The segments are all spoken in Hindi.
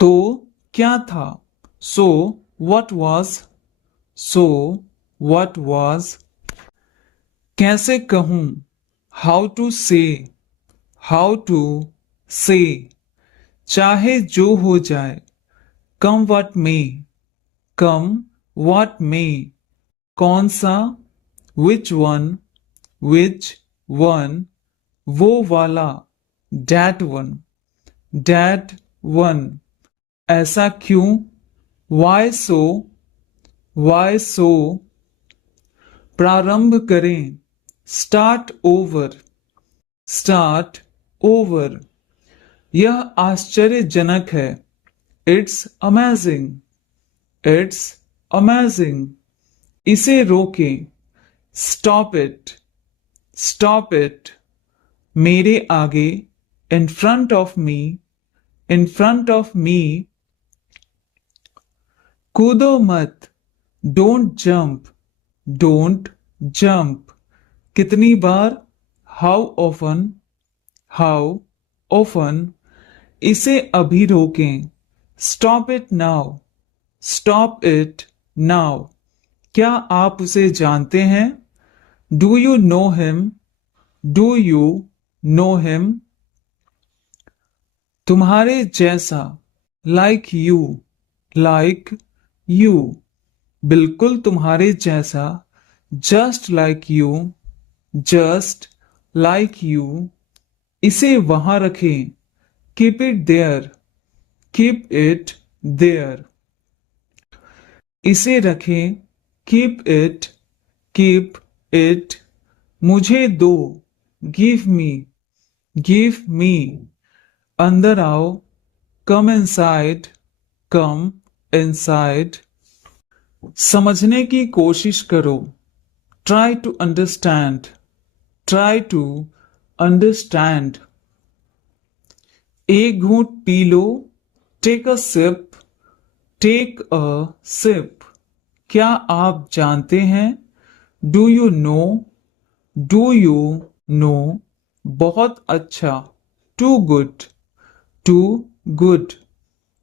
तो क्या था? सो what was? So what was? कैसे कहूं? हाउ टू से? हाउ टू से? चाहे जो हो जाए, कम what may? Come what may? कौन सा? Which one? Which one? वो वाला? That one? That one? ऐसा क्यों? Why so? Why so? प्रारंभ करें। Start over? Start over? यह आश्चर्यजनक है। It's amazing? It's amazing? इसे रोकें। Stop it? Stop it? मेरे आगे? In front of me? In front of me? कूदो मत। Don't jump? Don't jump? कितनी बार? How often? How often? इसे अभी रोकें। Stop it now? Stop it now? क्या आप उसे जानते हैं? Do you know him? Do you know him? तुम्हारे जैसा? Like you? Like you? बिल्कुल तुम्हारे जैसा। Just like you? Just like you? इसे वहां रखें। Keep it there? Keep it there? इसे रखें। Keep it? Keep it? मुझे दो। Give me? Give me? अंदर आओ। Come inside? Come inside? समझने की कोशिश करो। Try to understand? Try to understand? एक घूंट पी लो। Take a sip? Take a sip? क्या आप जानते हैं? Do you know? Do you know? बहुत अच्छा। Too good? Too good?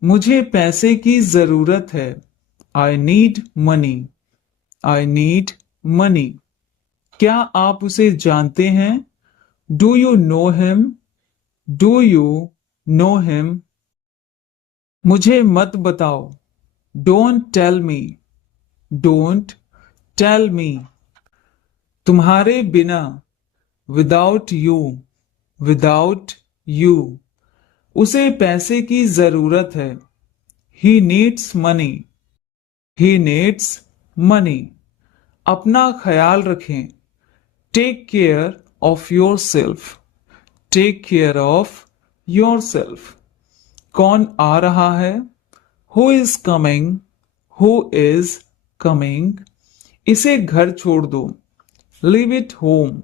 मुझे पैसे की जरूरत है। I need money? I need money? क्या आप उसे जानते हैं? Do you know him? Do you know him? मुझे मत बताओ। Don't tell me? Don't tell me? तुम्हारे बिना? Without you? Without you? उसे पैसे की जरूरत है। He needs money? He needs money? अपना ख्याल रखें। Take care of yourself? Take care of yourself? कौन आ रहा है? Who is coming? Who is coming? इसे घर छोड़ दो। Leave it home?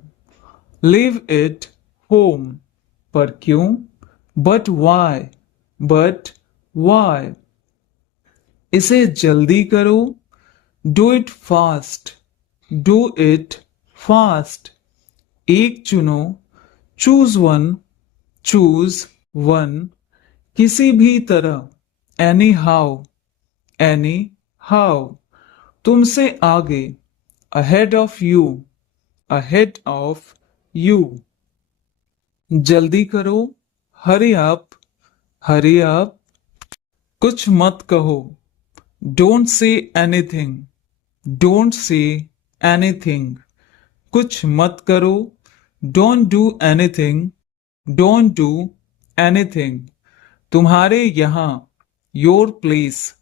Leave it home? पर क्यों? But why? But why? इसे जल्दी करो। Do it fast? Do it fast? एक चुनो। Choose one? Choose one? किसी भी तरह। Anyhow? Anyhow? तुमसे आगे। Ahead of you? Ahead of you? जल्दी करो। Hurry up? Hurry up? कुछ मत कहो। Don't say anything? Don't say anything? कुछ मत करो। Don't do anything? Don't do anything? तुम्हारे यहां। Your place?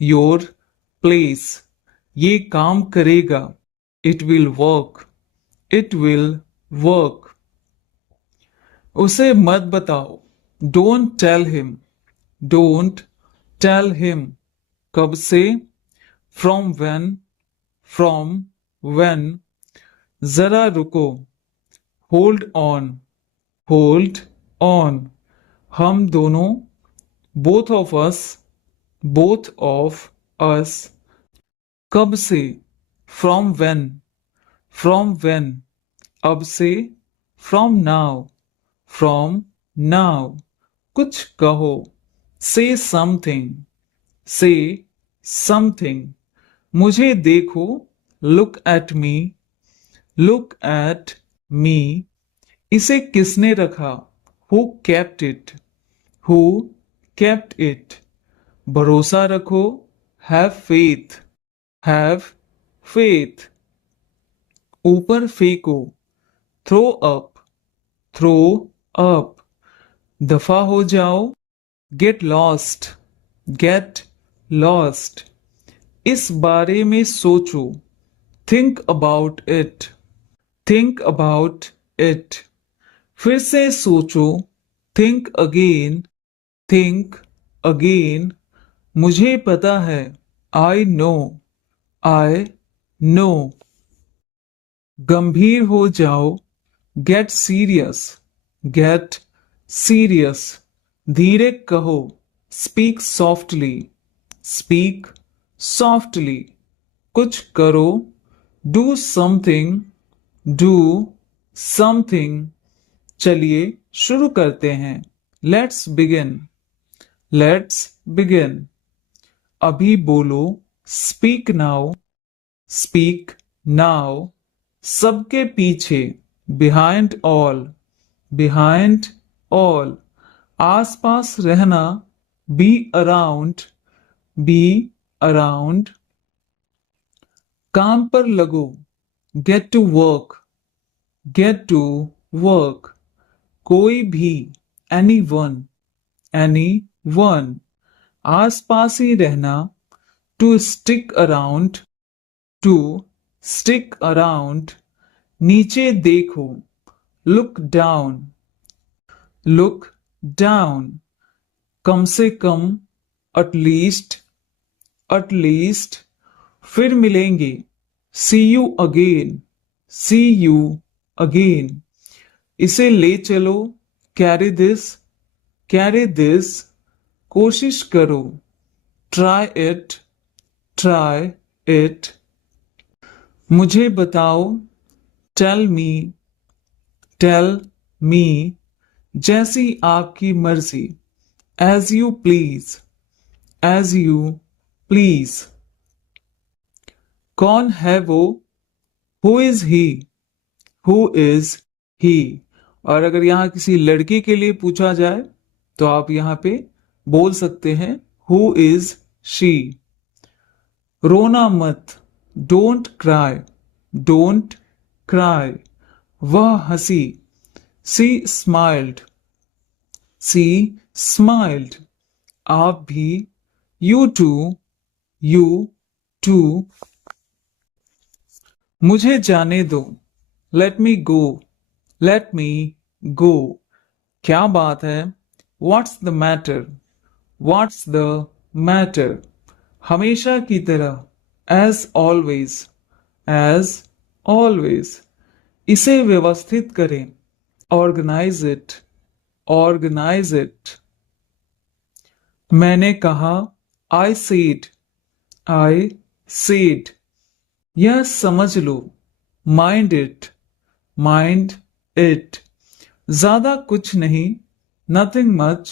Your place? ये काम करेगा। It will work? It will work? उसे मत बताओ। Don't tell him? Don't tell him? कब से? From when? From when? जरा रुको। Hold on? Hold on? हम दोनों? Both of us? Both of us? कब से? From when? From when? अब से? From now? From now? कुछ कहो। Say something. Say something. मुझे देखो. Look at me. Look at me. इसे किसने रखा? Who kept it? Who kept it? भरोसा रखो. Have faith. Have faith. ऊपर फेंको. Throw up. Throw up. दफा हो जाओ. Get lost. Get lost. इस बारे में सोचो. Think about it. Think about it. फिर से सोचो. Think again. Think again. मुझे पता है. I know. I know. गंभीर हो जाओ. Get serious. Get serious. धीरे कहो. Speak softly. Speak softly. कुछ करो. Do something. Do something. चलिए शुरू करते हैं. Let's begin. Let's begin. अभी बोलो. Speak now. Speak now. सबके पीछे. Behind all. Behind all. आसपास रहना. Be around. Be around. काम पर लगो. Get to work. Get to work. कोई भी. Anyone. Anyone. आसपास ही रहना. To stick around. To stick around. नीचे देखो. Look down. Look down. कम से कम. At least. At least. फिर मिलेंगे. See you again. See you again. इसे ले चलो. Carry this. Carry this. कोशिश करो. Try it. Try it. मुझे बताओ. Tell me. Tell me. जैसी आपकी मर्जी. As you please. As you please. कौन है वो? Who is he? Who is he? और अगर यहां किसी लड़के के लिए पूछा जाए तो आप यहां पे बोल सकते हैं Who is she? रोना मत. Don't cry. Don't cry. वह हंसी. She smiled. She smiled. आप भी. You too. You too. मुझे जाने दो. Let me go. Let me go. क्या बात है? What's the matter? What's the matter? हमेशा की तरह. As always. As always. इसे व्यवस्थित करें. Organize it. Organize it. मैंने कहा. I said. I said. यह समझ लो. Mind it. Mind it. ज्यादा कुछ नहीं. Nothing much.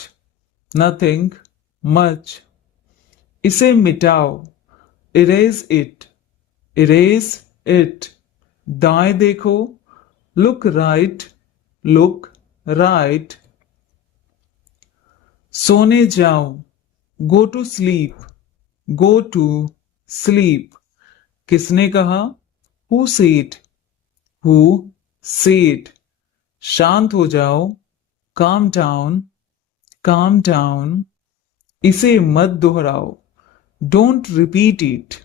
Nothing much. इसे मिटाओ. Erase it. Erase it. दाएं देखो. Look right. Look right. सोने जाओ. Go to sleep. Go to sleep. किसने कहा? Who said? Who said? शांत हो जाओ. Calm down. Calm down. इसे मत दोहराओ. Don't repeat it.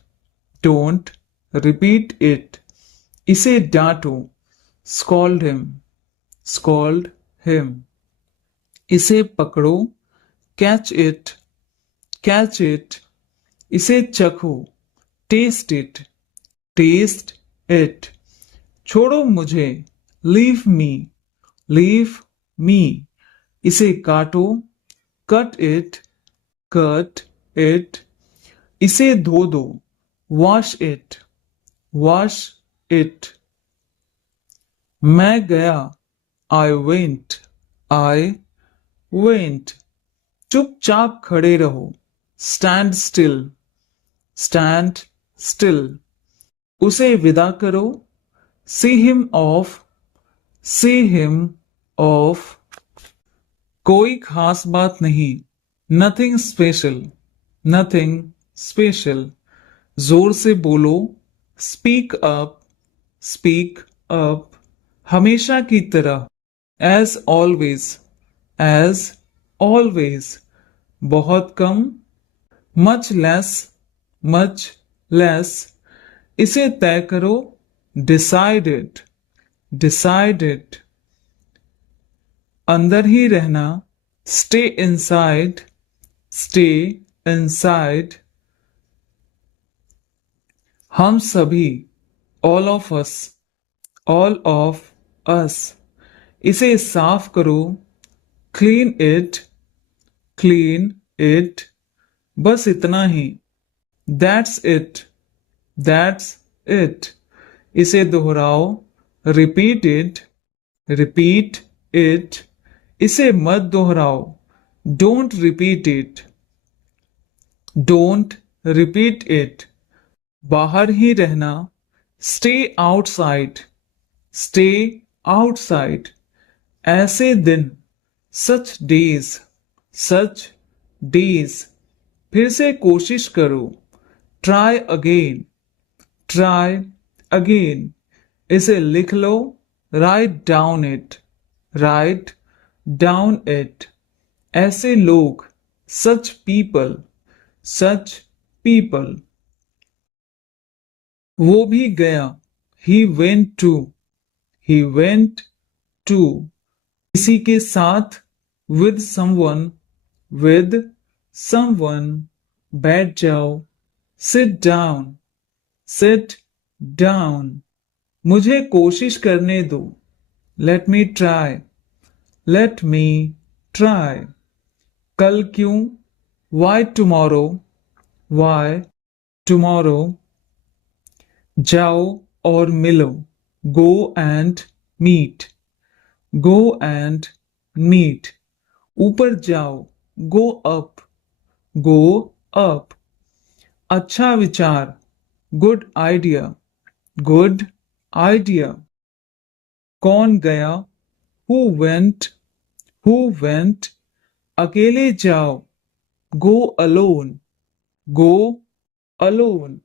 Don't repeat it. इसे डांटो. Scold him. Scold him. इसे पकड़ो. Catch it. Catch it. इसे चखो. Taste it. Taste it. छोड़ो मुझे. Leave me. Leave me. इसे काटो. Cut it. Cut it. इसे धो दो. Wash it. Wash it. मैं गया. I went. I went. चुपचाप खड़े रहो, स्टैंड स्टिल, स्टैंड स्टिल। उसे विदा करो, see him of, see him of. कोई खास बात नहीं, नथिंग स्पेशल, नथिंग स्पेशल। जोर से बोलो, स्पीक अप, स्पीक अप। हमेशा की तरह, एज ऑलवेज, एज ऑलवेज। बहुत कम, मच लेस, मच लेस। इसे तय करो, डिसाइडेड, डिसाइडेड। अंदर ही रहना, स्टे इनसाइड, स्टे इनसाइड। हम सभी, all of us, all of us. इसे साफ करो, क्लीन इट, क्लीन इट। बस इतना ही, दैट्स इट, दैट्स इट। इसे दोहराओ, रिपीट इट, रिपीट इट। इसे मत दोहराओ, don't repeat it, don't repeat it. बाहर ही रहना, स्टे आउटसाइड, स्टे आउटसाइड। ऐसे दिन, सच डेज, सच डेज। फिर से कोशिश करो, ट्राई अगेन, ट्राई अगेन। इसे लिख लो, write down it, write down it. ऐसे लोग, सच पीपल, सच पीपल। वो भी गया, he went to, he went to. किसी के साथ, विद समवन, विद समवन। बैठ जाओ, सिट डाउन, सिट डाउन। मुझे कोशिश करने दो, let me try, let me try. कल क्यों, वाई टुमारो, वाई टुमारो। जाओ और मिलो, go and meet, go and meet. ऊपर जाओ, गो अप, गो अप। अच्छा विचार, गुड आइडिया, गुड आइडिया। कौन गया, हु वेंट, हु वेंट। अकेले जाओ, गो अलोन, गो अलोन।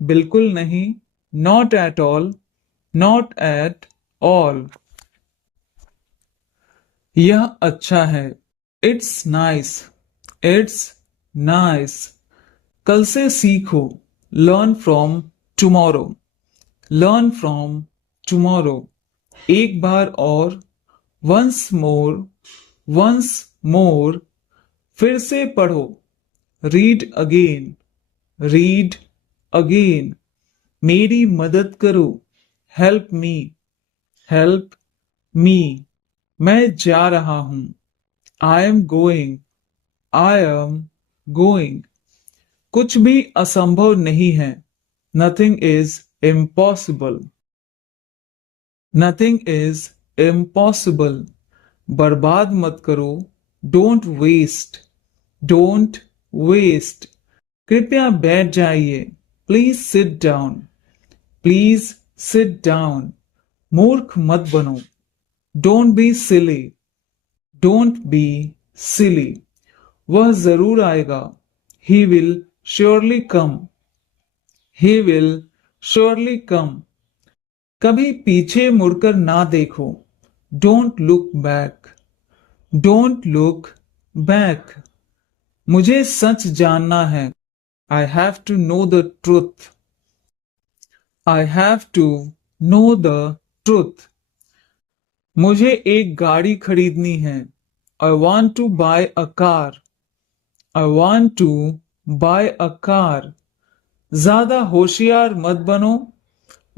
बिल्कुल नहीं, not at all, not at all. यह अच्छा है, इट्स नाइस, इट्स नाइस। कल से सीखो, learn from tomorrow, learn from tomorrow. एक बार और, वंस मोर, वंस मोर। फिर से पढ़ो, रीड अगेन, रीड अगेन। मेरी मदद करो, हेल्प मी, हेल्प मी। मैं जा रहा हूं, I am going, I am going. कुछ भी असंभव नहीं है, nothing is impossible, nothing is impossible. बर्बाद मत करो, डोंट वेस्ट, डोंट वेस्ट। कृपया बैठ जाइए, please sit down, please sit down. मूर्ख मत बनो, don't be silly, don't be silly. वह जरूर आएगा, he will surely come, he will surely come. कभी पीछे मुड़कर ना देखो, don't look back, don't look back. मुझे सच जानना है, I have to know the truth, I have to know the truth. मुझे एक गाड़ी खरीदनी है, I want to buy a car, I want to buy a car. ज्यादा होशियार मत बनो,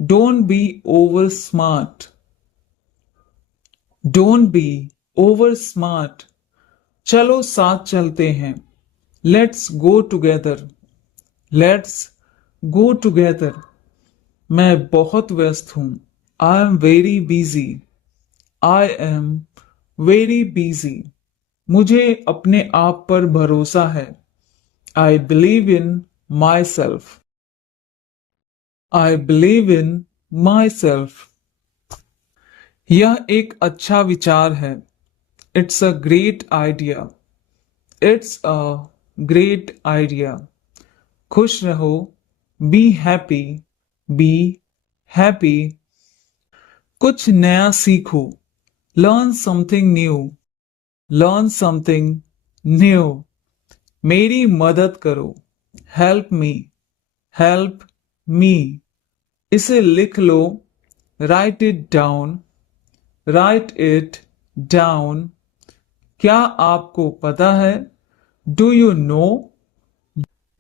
don't be over smart, don't be over smart. चलो साथ चलते हैं, let's go together, let's go together. मैं बहुत व्यस्त हूं, I am very busy, I am very busy. मुझे अपने आप पर भरोसा है। I believe in myself. I believe in myself. यह एक अच्छा विचार है। It's a great idea. It's a great idea. खुश रहो। Be happy. Be happy. कुछ नया सीखो। Learn something new. Learn something new. मेरी मदद करो। Help me. Help me. इसे लिख लो। Write it down. Write it down. क्या आपको पता है? Do you know?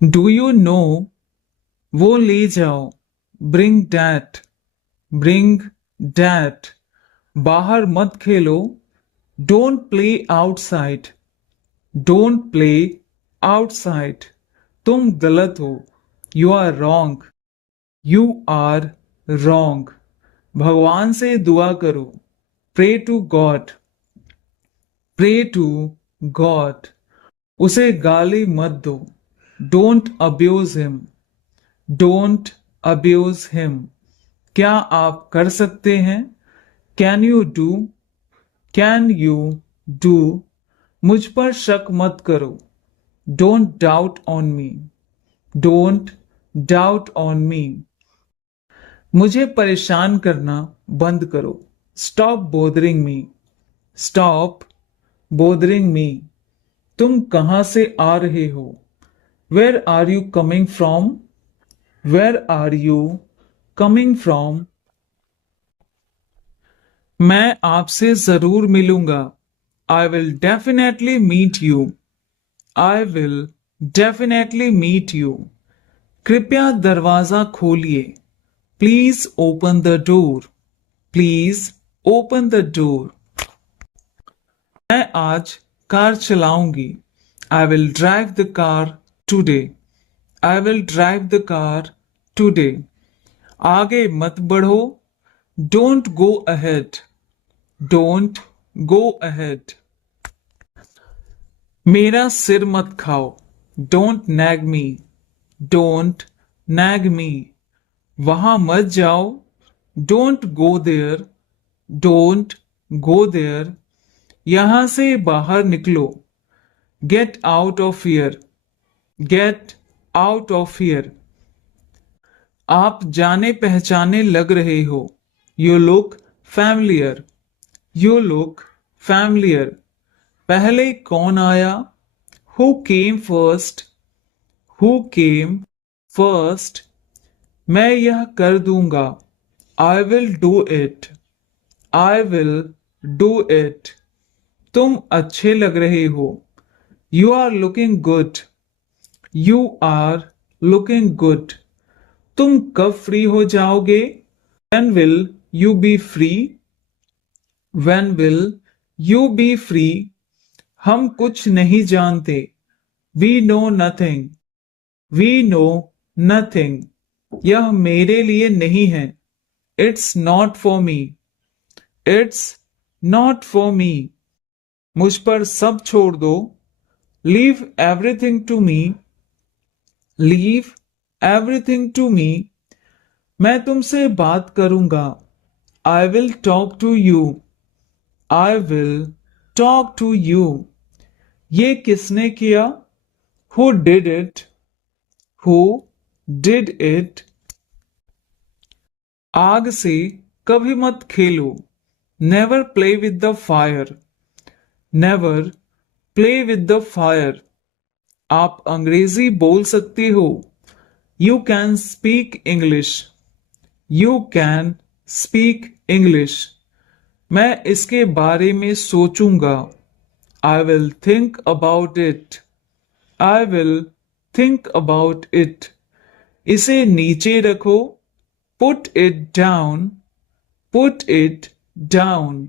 Do you know? वो ले जाओ। Bring that. Bring that. बाहर मत खेलो। Don't play outside. Don't play outside. तुम गलत हो। You are wrong. You are wrong. भगवान से दुआ करो। Pray to God. Pray to God. उसे गाली मत दो। Don't abuse him. Don't abuse him. क्या आप कर सकते हैं? Can you do? Can you do? मुझ पर शक मत करो। Don't doubt on me. Don't doubt on me. मुझे परेशान करना बंद करो। Stop bothering me. Stop bothering me. तुम कहां से आ रहे हो? Where are you coming from? Where are you coming from? मैं आपसे जरूर मिलूंगा। I will definitely meet you. I will definitely meet you. कृपया दरवाजा खोलिए। Please open the door. Please open the door. मैं आज कार चलाऊंगी। I will drive the car today. I will drive the car today. आगे मत बढ़ो। Don't go ahead. Don't go ahead. मेरा सिर मत खाओ। Don't nag me. Don't nag me. वहां मत जाओ। Don't go there. Don't go there. यहां से बाहर निकलो। Get out of here. Get out of here. आप जाने पहचाने लग रहे हो। You look familiar. You look familiar. पहले कौन आया? Who came first? Who came first? मैं यह कर दूंगा। I will do it. I will do it. तुम अच्छे लग रहे हो। You are looking good. You are looking good. तुम कब फ्री हो जाओगे? When will you be free? When will you be free? हम कुछ नहीं जानते। We know nothing. We know nothing. यह मेरे लिए नहीं है। It's not for me. It's not for me. मुझ पर सब छोड़ दो। Leave everything to me. Leave everything to me. मैं तुमसे बात करूंगा। I will talk to you. I will talk to you. ये किसने किया? Who did it? Who did it? आग से कभी मत खेलो। Never play with the fire. Never play with the fire. आप अंग्रेजी बोल सकते हो। You can speak English. You can speak English. मैं इसके बारे में सोचूंगा। I will think about it. I will think about it. इसे नीचे रखो। Put it down. Put it down.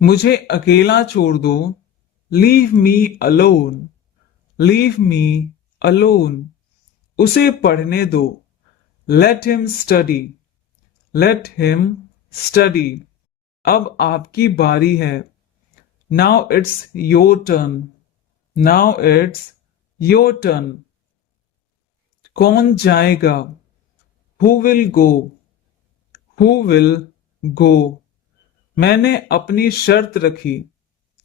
मुझे अकेला छोड़ दो। Leave me alone. Leave me alone. उसे पढ़ने दो। Let him study. Let him study. अब आपकी बारी है। Now it's your turn, now it's your turn. कौन जाएगा? Who will go, who will go. मैंने अपनी शर्त रखी,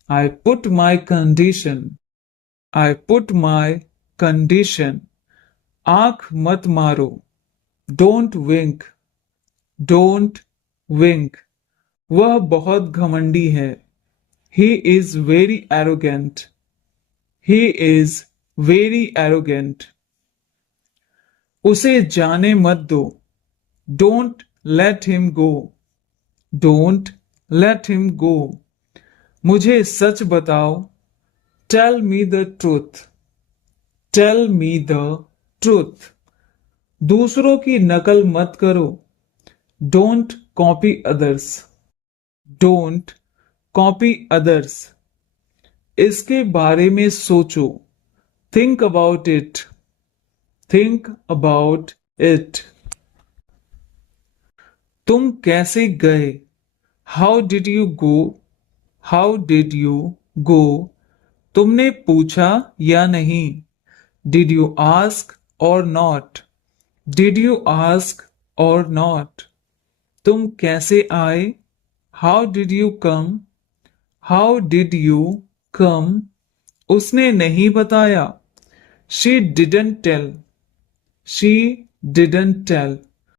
I put my condition, I put my condition. आंख मत मारो, डोंट विंक, डोंट विंक। वह बहुत घमंडी है, he is very arrogant, he is very arrogant. उसे जाने मत दो, don't let him go, don't let him go. मुझे सच बताओ, tell me the truth, tell me the truth. दूसरों की नकल मत करो, don't copy others, don't copy others. इसके बारे में सोचो, think about it, think about it. तुम कैसे गए? How did you go, how did you go. तुमने पूछा या नहीं? Did you ask or not, did you ask or not. तुम कैसे आए? How did you come, how did you come. उसने नहीं बताया, she didn't tell, she didn't tell.